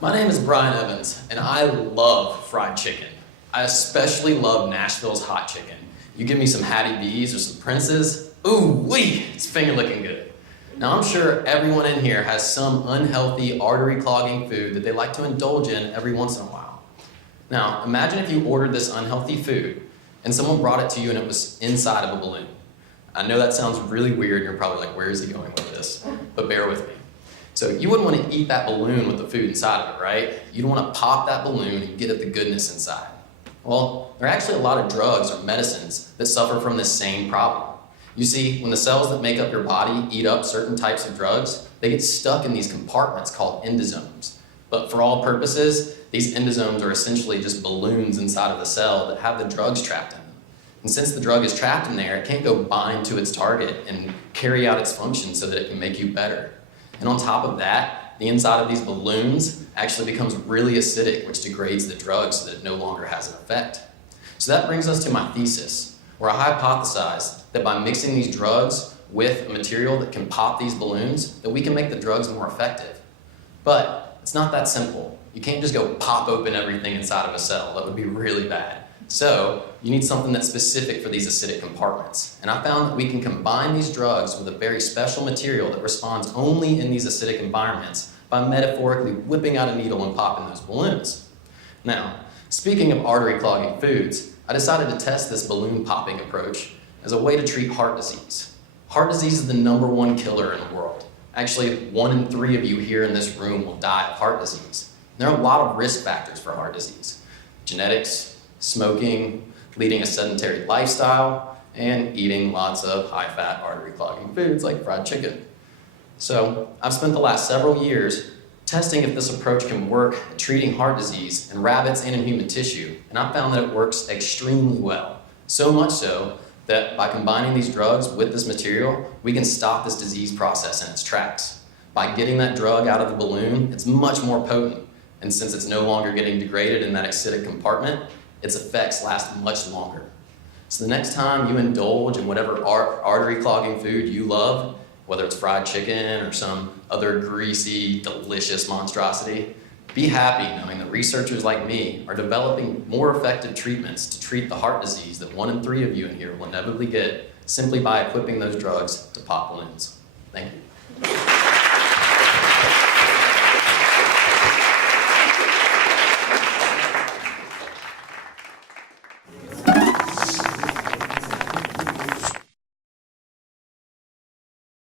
My name is Brian Evans, and I love fried chicken. I especially love Nashville's hot chicken. You give me some Hattie B's or some Prince's, ooh-wee, it's finger-licking good. Now I'm sure everyone in here has some unhealthy, artery-clogging food that they like to indulge in every once in a while. Now, imagine if you ordered this unhealthy food and someone brought it to you and it was inside of a balloon. I know that sounds really weird, and you're probably like, where is he going with this? But bear with me. So you wouldn't want to eat that balloon with the food inside of it, right? You'd want to pop that balloon and get at the goodness inside. Well, there are actually a lot of drugs or medicines that suffer from this same problem. You see, when the cells that make up your body eat up certain types of drugs, they get stuck in these compartments called endosomes. But for all purposes, these endosomes are essentially just balloons inside of the cell that have the drugs trapped in them. And since the drug is trapped in there, it can't go bind to its target and carry out its function so that it can make you better. And on top of that, the inside of these balloons actually becomes really acidic, which degrades the drug so that it no longer has an effect. So that brings us to my thesis, where I hypothesized that by mixing these drugs with a material that can pop these balloons, that we can make the drugs more effective. But it's not that simple. You can't just go pop open everything inside of a cell. That would be really bad. So you need something that's specific for these acidic compartments. And I found that we can combine these drugs with a very special material that responds only in these acidic environments by metaphorically whipping out a needle and popping those balloons. Now, speaking of artery clogging foods, I decided to test this balloon popping approach as a way to treat heart disease. Heart disease is the #1 killer in the world. Actually, 1 in 3 of you here in this room will die of heart disease. There are a lot of risk factors for heart disease. Genetics, smoking, leading a sedentary lifestyle, and eating lots of high-fat, artery-clogging foods like fried chicken. So I've spent the last several years testing if this approach can work at treating heart disease in rabbits and in human tissue, and I found that it works extremely well. So much so that by combining these drugs with this material, we can stop this disease process in its tracks. By getting that drug out of the balloon, it's much more potent, and since it's no longer getting degraded in that acidic compartment, its effects last much longer. So the next time you indulge in whatever artery-clogging food you love, whether it's fried chicken or some other greasy, delicious monstrosity, be happy knowing that researchers like me are developing more effective treatments to treat the heart disease that 1 in 3 of you in here will inevitably get simply by equipping those drugs to pop balloons. Thank you.